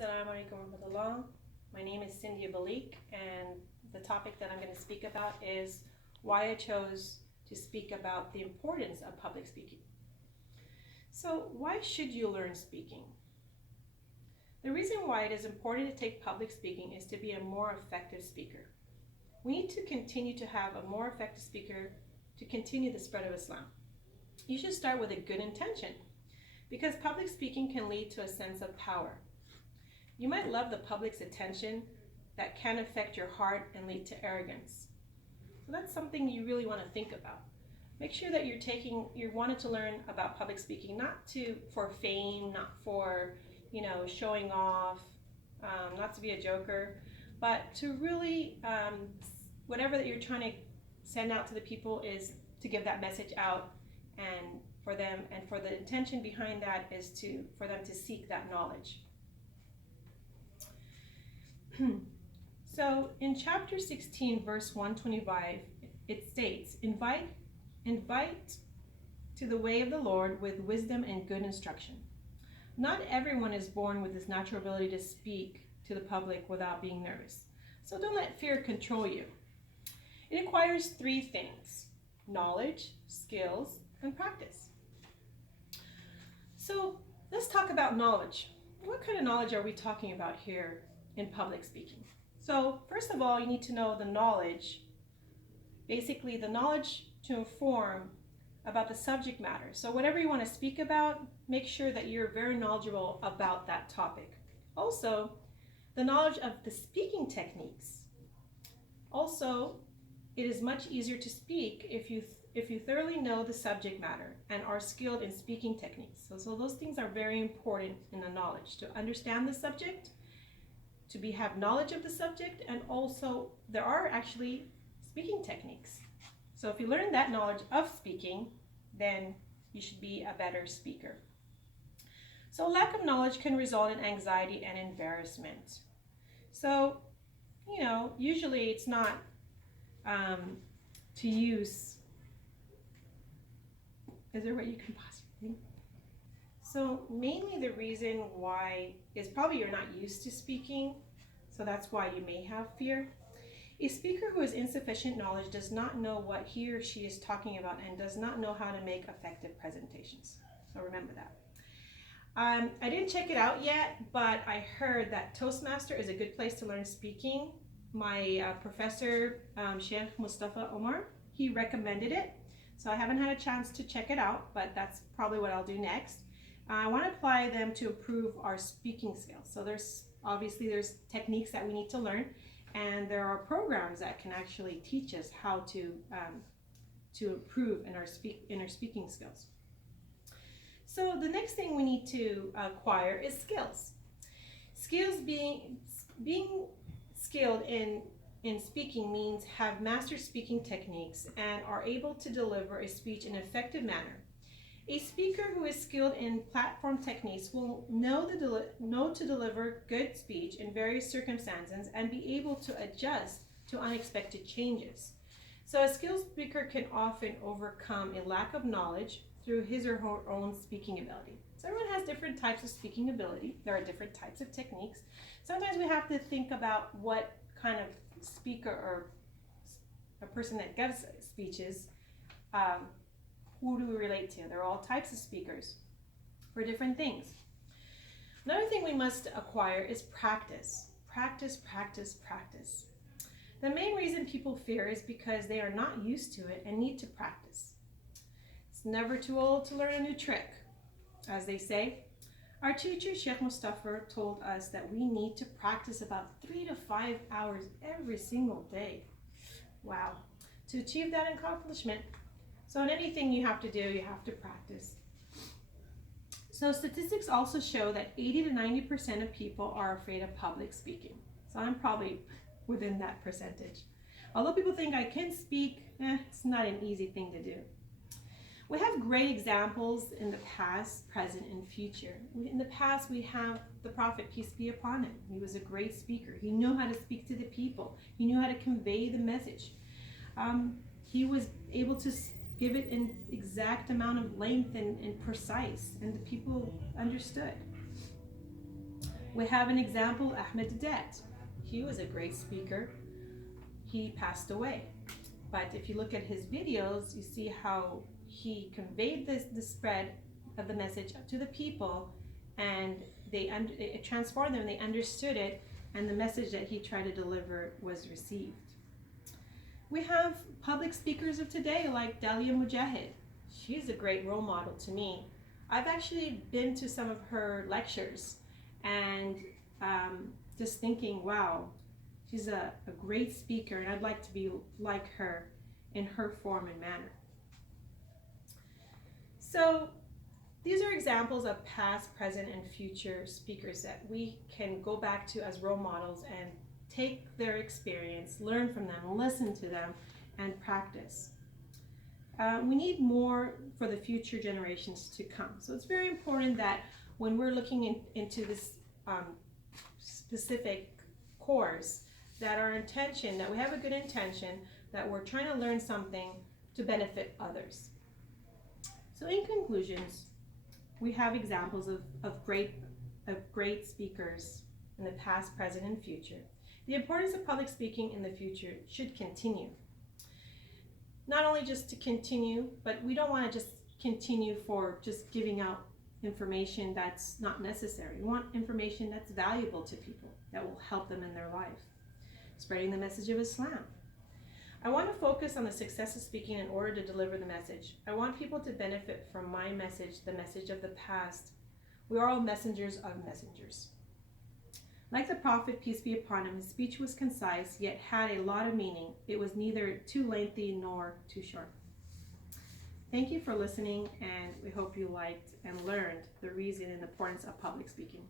Assalamu alaikum warahmatullah. My name is Cindy Balik, and the topic that I'm going to speak about is why I chose to speak about the importance of public speaking. So, why should you learn speaking? The reason why it is important to take public speaking is to be a more effective speaker. We need to continue to have a more effective speaker to continue the spread of Islam. You should start with a good intention, because public speaking can lead to a sense of power. You might love the public's attention that can affect your heart and lead to arrogance. So that's something you really want to think about. Make sure that you're wanting to learn about public speaking, not for fame, not for showing off, not to be a joker, but to really whatever that you're trying to send out to the people is to give that message out, and for the intention behind that is for them to seek that knowledge. So in chapter 16, verse 125, it states, invite to the way of the Lord with wisdom and good instruction. Not everyone is born with this natural ability to speak to the public without being nervous. So don't let fear control you. It requires three things: knowledge, skills, and practice. So let's talk about knowledge. What kind of knowledge are we talking about here in public speaking? So first of all, you need to know the knowledge, basically the knowledge to inform about the subject matter. So whatever you want to speak about, make sure that you're very knowledgeable about that topic. Also, the knowledge of the speaking techniques. Also, it is much easier to speak if you thoroughly know the subject matter and are skilled in speaking techniques. So those things are very important in the knowledge, to understand the subject, to have knowledge of the subject, and also there are actually speaking techniques. So if you learn that knowledge of speaking, then you should be a better speaker. So lack of knowledge can result in anxiety and embarrassment. So, usually it's not to use. Is there what you can possibly think? So mainly the reason why is probably you're not used to speaking, so that's why you may have fear. A speaker who has insufficient knowledge does not know what he or she is talking about and does not know how to make effective presentations. So remember that. I didn't check it out yet, but I heard that Toastmaster is a good place to learn speaking. My professor, Sheikh Mustafa Omar, he recommended it. So I haven't had a chance to check it out, but that's probably what I'll do next. I want to apply them to improve our speaking skills. So there's techniques that we need to learn, and there are programs that can actually teach us how to improve in our speaking skills. So the next thing we need to acquire is skills. Skills being skilled in speaking means have mastered speaking techniques and are able to deliver a speech in an effective manner. A speaker who is skilled in platform techniques will know to deliver good speech in various circumstances and be able to adjust to unexpected changes. So a skilled speaker can often overcome a lack of knowledge through his or her own speaking ability. So everyone has different types of speaking ability. There are different types of techniques. Sometimes we have to think about what kind of speaker or a person that gives speeches, who do we relate to? There are all types of speakers for different things. Another thing we must acquire is practice. Practice, practice, practice. The main reason people fear is because they are not used to it and need to practice. It's never too old to learn a new trick, as they say. Our teacher, Sheikh Mustafa, told us that we need to practice about 3 to 5 hours every single day. Wow. To achieve that accomplishment, so in anything you have to do, you have to practice. So statistics also show that 80 to 90% of people are afraid of public speaking. So I'm probably within that percentage. Although people think I can speak, it's not an easy thing to do. We have great examples in the past, present, and future. In the past, we have the Prophet, peace be upon him. He was a great speaker. He knew how to speak to the people. He knew how to convey the message. He was able to give it an exact amount of length and precise, and the people understood. We have an example, Ahmed Dedet. He was a great speaker. He passed away. But if you look at his videos, you see how he conveyed the spread of the message to the people, and it transformed them, they understood it, and the message that he tried to deliver was received. We have public speakers of today like Dalia Mujahid. She's a great role model to me. I've actually been to some of her lectures and just thinking, wow, she's a great speaker, and I'd like to be like her in her form and manner. So these are examples of past, present, and future speakers that we can go back to as role models and take their experience, learn from them, listen to them, and practice. We need more for the future generations to come. So it's very important that when we're looking into this specific course, that our intention, that we have a good intention, that we're trying to learn something to benefit others. So in conclusions, we have examples of great speakers in the past, present, and future. The importance of public speaking in the future should continue. Not only just to continue, but we don't want to just continue for just giving out information that's not necessary. We want information that's valuable to people, that will help them in their life. Spreading the message of Islam. I want to focus on the success of speaking in order to deliver the message. I want people to benefit from my message, the message of the past. We are all messengers of messengers. Like the Prophet, peace be upon him, his speech was concise, yet had a lot of meaning. It was neither too lengthy nor too short. Thank you for listening, and we hope you liked and learned the reason and importance of public speaking.